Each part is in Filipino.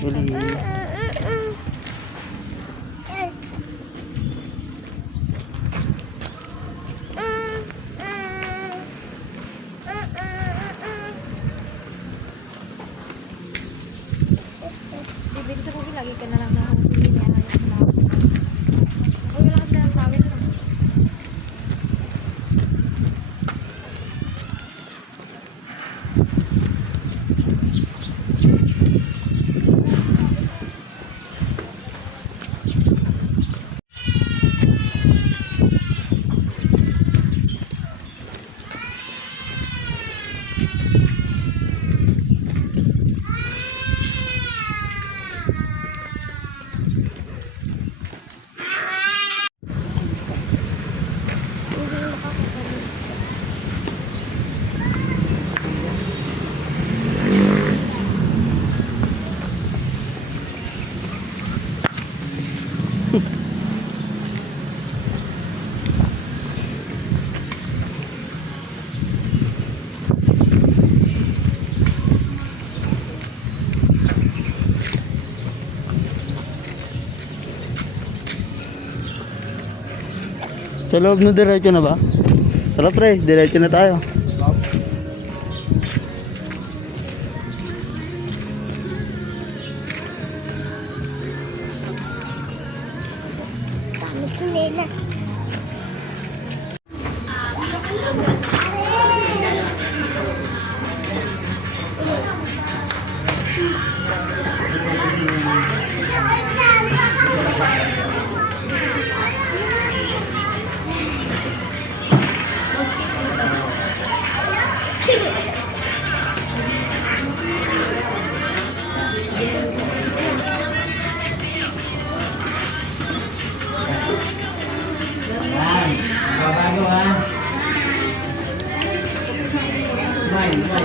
Uli. Bibili sa kubi lagi ka na lang na hindi niya hayaan na. Uy, wala ka na pawis na. Sa loob na diretso na ba? Tara pre, diretso na tayo.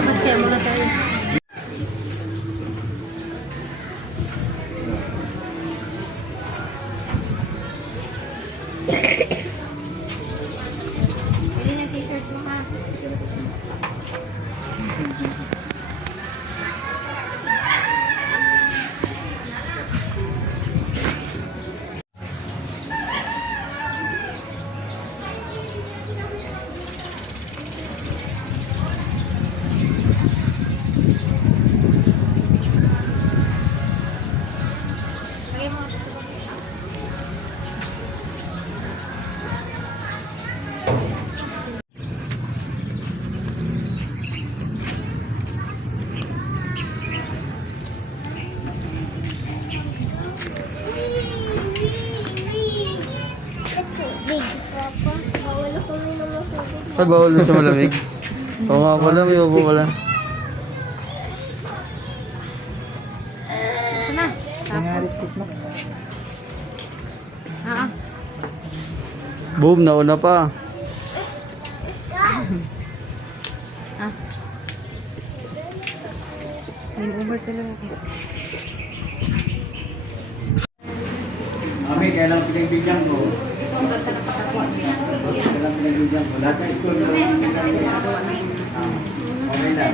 Mas kaya muna tayo. Pili na t-shirt mo ha. Lagay mo sa sabon. Ay, bawal na sa malamig. Oo nga pala, may upo pala. Ito na. Tapos. Boom, nauna pa. May Uber talaga ako. Mami, kailang pinagbigyan ko. Kailang pinagbigyan ko. Lahat ng school na lang. Okay na.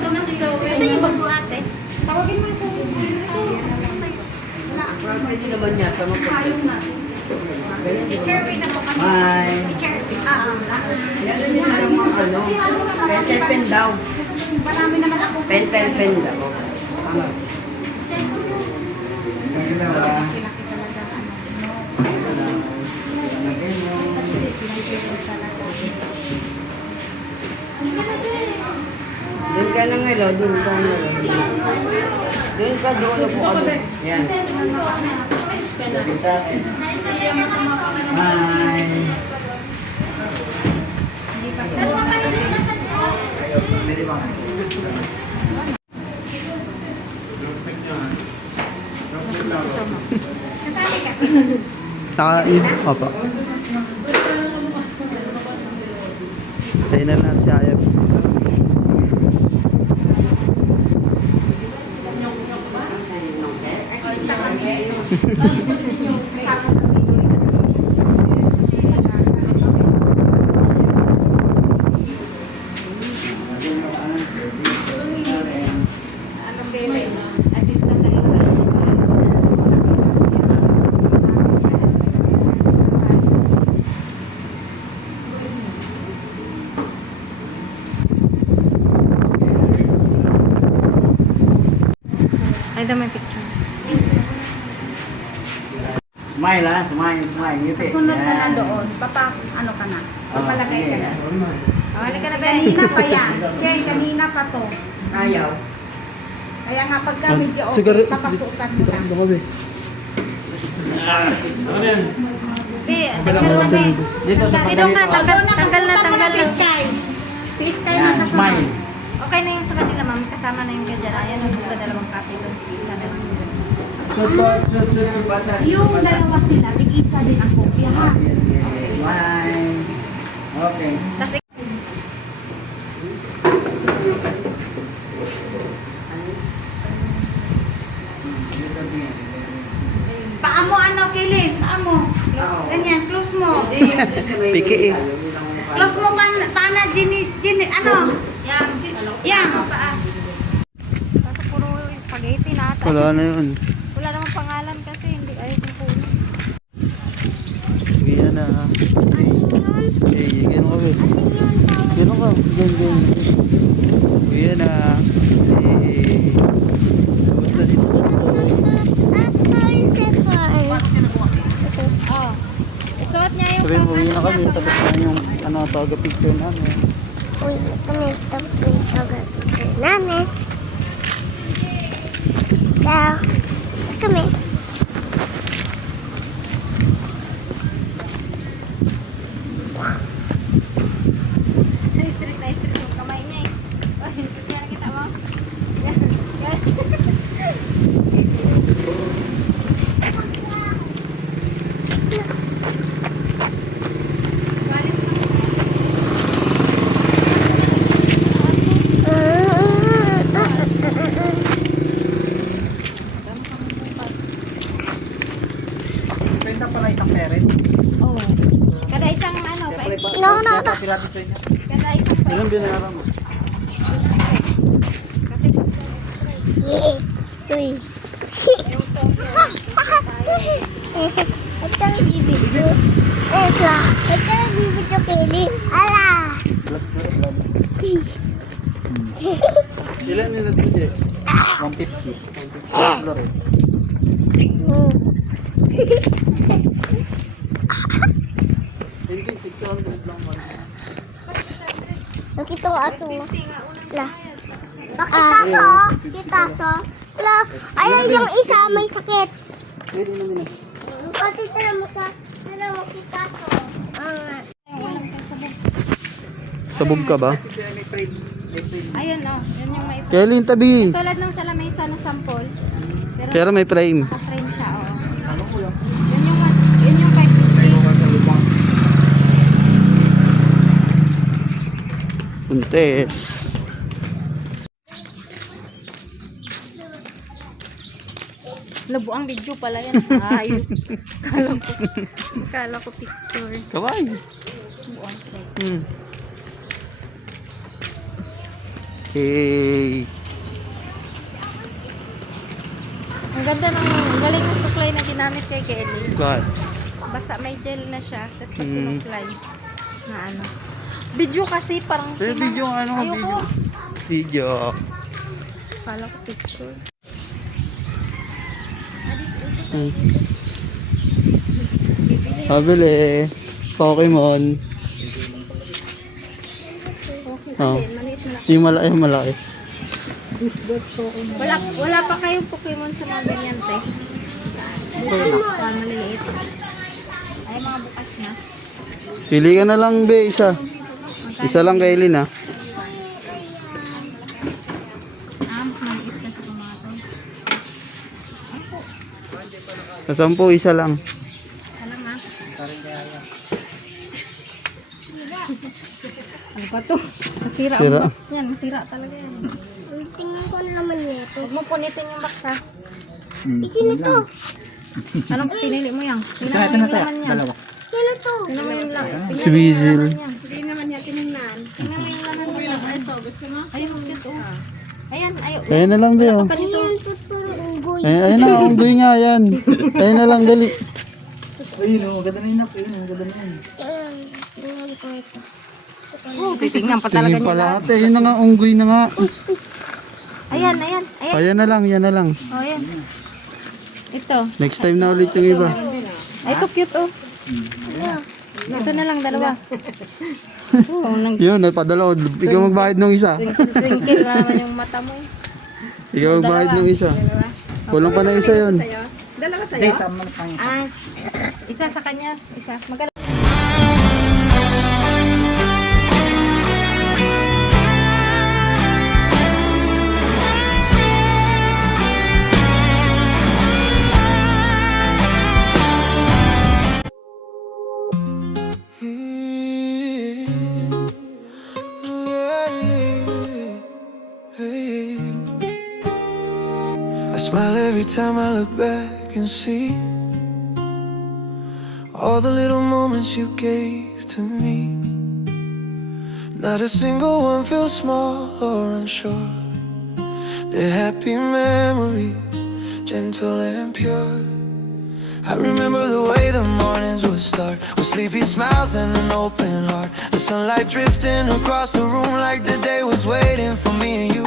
So, nasi Zoe. Saan yung bag mo ate? Tawagin mo sa Pwede naman yata Hayong na. Teacher, na po kami. Bye. Teacher, Yan din yung ano. Pentel pen daw. Marami naman ako. Pentel pen daw. Tama. Laki talaga. Doon ka na ngayon, doon ka na doon ka, doon na po kami. Yan. Sabi sa akin. Hi. Pwede ba? Kasali ka. Naka-in. Opo. Tayo na natin si Ayab. Ay, daw may picture. Smile ha, smile, smile. Ngiti. Sunod ka na Yan. doon. Ano ka na? Oh, Papalagay ka sige. na. Hawali ka na, be. Kanina pa yan. Jay, kanina pa to. Ayaw. Kaya nga pagka medyo okay, Sigari- papasukan mo na. Ano ka, be? Be, tanggal na, be. Dito sa Dito ka, pagganito. tanggal na, tanggal Si na. Sky. Si Sky Yan, na smile. Okay na yung sa kanila, ma'am. Kasama na yung kay Jara. Ayan, basta dalawang copy doon. Isa na lang sila. Shoot, bata. Yung dalawa sila, tig-isa din ang kopya ha. Sige, sige, sige. Smile. Okay. Tapos, Paa mo ano, Kilin? Paa mo. Ganyan, close mo. Piki eh. Close mo paana, Ginny, ano? yang. Yang. Paa. Tapos puro spaghetti na ata. Wala na yun. Wala namang pangalan kasi. Hindi ayaw kong puno. Sige na. Eh, gano'n ka, be. Gano'n ka. Gano'n. Sige na. Eh. Tapos na dito. Oh. Isuot niya yung Sabihin mo, pang- yun na kami. Tapos na yung ano, taga-picture namin. Uy, kami tapos na yung sugar picture namin. Daw, kami. Na-stress yung kamay niya eh. Oh, hindi na kita mo. Yan. Yan. Galing sa- Pwede pala isang parent. Oh. Kada isang ano, No. kada isang Ilan binayaran mo? kasi Yay! Uy. yung song Ito ang bibidyo. Ito ang bibidyo, Kelly. Ala! Ilan nila dito, eh? 150. 150. Hindi, 600 lang man. Nakita ko aso. 50 nga unang La. bayad. Bakitaso. Kitaso. Wala. Ayaw yung isa may sakit. Pwede namin na. Pati tala mo sa kitaso. Walang pasabog. Sabog ka ba? Ayun oh, yun yung may Kelly, tabi. tulad ng sa lamesa ng sample. Pero Pero may frame. naka-frame siya oh. Yun yung 550. Puntes. Labo ang video pala yan. Ay. Kala ko picture. Kaway. Buong frame. Okay. Ang ganda ng galing ng suklay na ginamit kay Kelly. Bakit? Basta may gel na siya. Tapos pag Mm. sinuklay na ano. Video kasi parang Eh, video nga, ano nga, Ayoko. Video. Kala ko picture. Pabili. Pokemon. Okay, Oh. kasi maliit na. Yung malaki, yung malaki. Wala pa kayong Pokemon sa mga ganyan, te. Bukas pa, maliliit. Ay, mga bukas na. Pili ka na lang, be, isa. Isa lang kay Eileen, ha. Mas maliit kasi kung mga to. Sa 10, isa lang. Alam ha? Ano ba to? Nasira Sira. ang box niyan. Nasira talaga yan. Tingnan ko naman nito. Huwag mo punitin yung box ha. Sino to? Anong pinili mo yan? Tingnan mo yung laman niya. Sino to? Tingnan mo yung laman. Si Weasel. Hindi naman niya tinignan. Tingnan mo yung laman niya. Ito, gusto mo? Ayun, cute oh. Ayan, ayun. Ayan na lang, be, oh. Pa nito. Ayan, to parang unggoy. Ayun na, unggoy nga, yan. Ayun na lang, dali. Ayan, tingnan ko ito. Oh, titingnan pa talaga Tingin niya. pala, ate. Ayun na nga, unggoy na nga. Ayan, ayan, ayan. Ayan na lang, yan na lang. Oh, ayan. Ito. Next time na ulit yung iba. Ay, ito cute, oh. Ito na lang, dalawa. Oh, nang Yun, napadala ko. Ikaw magbayad ng isa. twinkle na naman yung mata mo, eh. Ikaw magbayad ng isa. Kulang pa na isa yun. Dalawa sa'yo? Ah, isa sa kanya, isa. Magkano? I smile every time I look back and see all the little moments you gave to me. Not a single one feels small or unsure. They're happy memories, gentle and pure. I remember the way the mornings would start with sleepy smiles and an open heart. The sunlight drifting across the room like the day was waiting for me and you.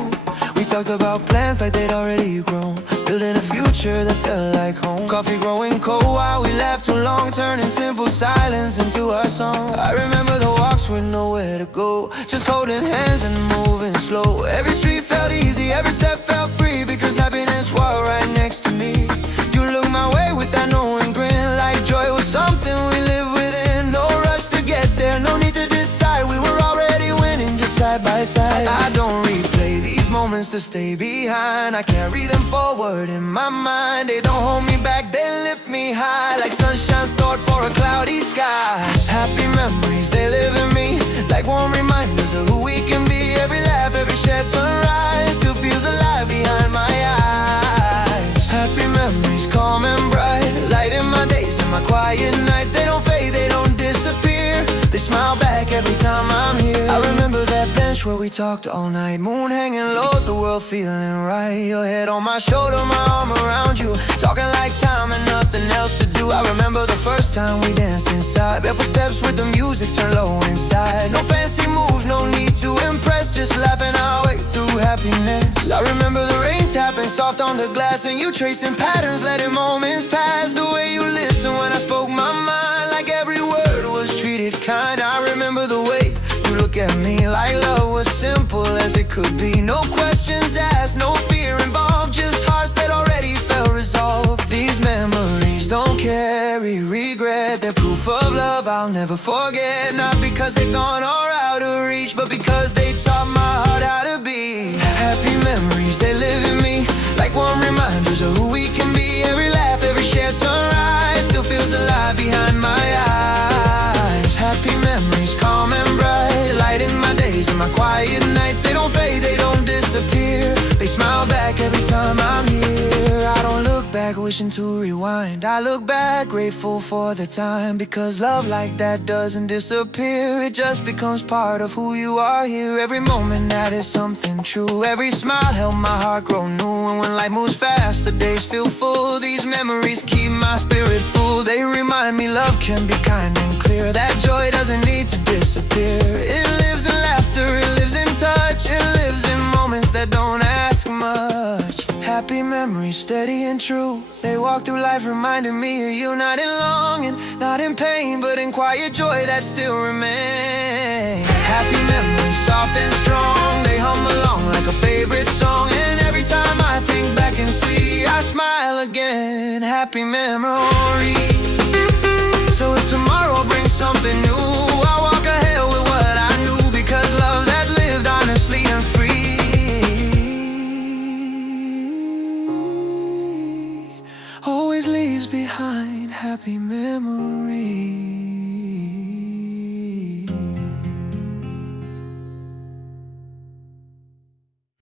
We talked about plans like they'd already grown, building a future that felt like home. Coffee growing cold while we laughed too long, turning simple silence into our song. I remember the walks with nowhere to go, just holding hands and moving slow. Every street felt easy, every step felt free, because happiness was right next to me. You looked my way with that knowing grin, like joy was something we live within. No rush to get there, no need to decide, we were already winning just side by side. I don't replay these moments to stay behind, I carry them forward in my mind. They don't hold me back, they lift me high, like sunshine stored for a cloudy sky. Happy memories, they live in me, like warm reminders of who we can be. Every laugh, every shared sunrise still feels alive behind my eyes. Happy memories, calm and bright, light in my days and my quiet nights. They don't fade, they don't disappear, they smile back every time I'm here. I remember that bench where we talked all night, moon hanging low, the world feeling right. Your head on my shoulder, my arm around you, talking like time and nothing else to do. I remember the first time we danced inside, barefoot steps with the music turned low inside. No fancy moves, no need to impress, just laughing our way through happiness. I remember the rain tapping soft on the glass, and you tracing patterns, letting moments pass. The way you listened when I spoke my mind, like every word was treated kind. I remember the way you look at me, like love was simple as it could be. No questions asked, no fear involved, just hearts that already felt resolved. These memories don't carry regret, they're proof of love I'll never forget. Not because they're gone or out of reach, but because they taught my heart how to be. Happy memories, they live in me, like warm reminders of who we can be. Every laugh, every shared sunrise still feels alive behind my eyes. Happy memories, calm and bright, light in my days and my quiet nights. They don't fade, they don't disappear, they smile back every time I'm here. I don't look back wishing to rewind, I look back grateful for the time, because love like that doesn't disappear, it just becomes part of who you are here. Every moment that is something true, every smile helped my heart grow new. And when life moves fast, the days feel full, these memories keep my spirit full. They remind me love can be kind and clear, that joy doesn't need to disappear. It lives in laughter, it lives in touch, it lives in moments that don't ask much. Happy memories, steady and true, they walk through life reminding me of you. Not in longing, not in pain, but in quiet joy that still remains. Happy memories, soft and strong, they hum along like a favorite song. And every time I think back and see, I smile again. Happy memories. So if tomorrow brings something new, I'll walk ahead with what I knew, because love that's lived honestly and free always leaves behind happy memories.